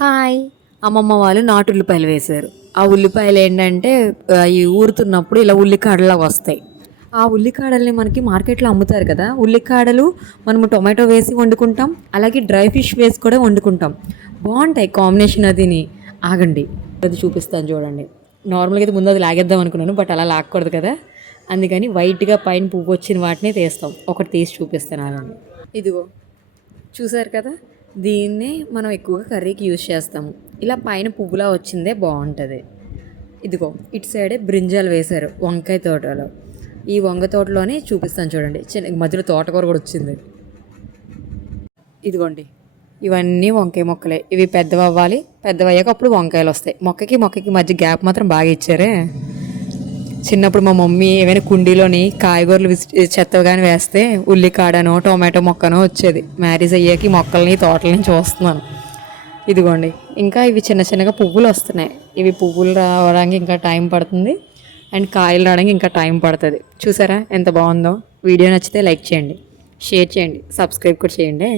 Hi. అమ్మమ్మ వాళ్ళు నాటు ఉల్లిపాయలు వేశారు. ఆ ఉల్లిపాయలు ఏంటంటే అవి ఊరుతున్నప్పుడు ఇలా ఉల్లికాడలా వస్తాయి. ఆ ఉల్లికాడల్ని మనకి మార్కెట్లో అమ్ముతారు కదా. ఉల్లికాడలు మనము టొమాటో వేసి వండుకుంటాం, అలాగే డ్రై ఫిష్ వేసి కూడా వండుకుంటాం. బాగుంటాయి కాంబినేషన్. అదిని ఆగండి, అది చూపిస్తాను చూడండి. నార్మల్గా అయితే ముందు అది లాగేద్దాం అనుకున్నాను, బట్ అలా లాక్కూడదు కదా. అందుకని వైట్గా పైన పువ్వు వచ్చిన వాటిని తీస్తాం. ఒకటి తీసి చూపిస్తాను ఆగండి. ఇదిగో చూసారు కదా, దీన్నే మనం ఎక్కువగా కర్రీకి యూజ్ చేస్తాము. ఇలా పైన పువ్వులా వచ్చిందే బాగుంటుంది. ఇదిగో ఇటు సైడే బ్రింజాలు వేశారు వంకాయ తోటలో. ఈ వంగ తోటలోనే చూపిస్తాను చూడండి, చిన్న మధ్యలో తోటకూర కూడా వచ్చింది. ఇదిగోండి, ఇవన్నీ వంకాయ మొక్కలే. ఇవి పెద్దవి అవ్వాలి, పెద్దవి అయ్యాక అప్పుడు వంకాయలు వస్తాయి. మొక్కకి మధ్య గ్యాప్ మాత్రం బాగా ఇచ్చారే. చిన్నప్పుడు మా మమ్మీ ఏమైనా కుండీలోని కాయగూరలు చెత్తగానే వేస్తే ఉల్లికాడనో టొమాటో మొక్కనో వచ్చేది. మ్యారేజ్ అయ్యాక మొక్కల్ని తోటలని చూస్తున్నాను. ఇదిగోండి, ఇంకా ఇవి చిన్న చిన్నగా పువ్వులు వస్తున్నాయి. ఇవి పువ్వులు రావడానికి ఇంకా టైం పడుతుంది, అండ్ కాయలు రావడానికి ఇంకా టైం పడుతుంది. చూసారా ఎంత బాగుందో. వీడియో నచ్చితే లైక్ చేయండి, షేర్ చేయండి, సబ్స్క్రైబ్ కూడా చేయండి.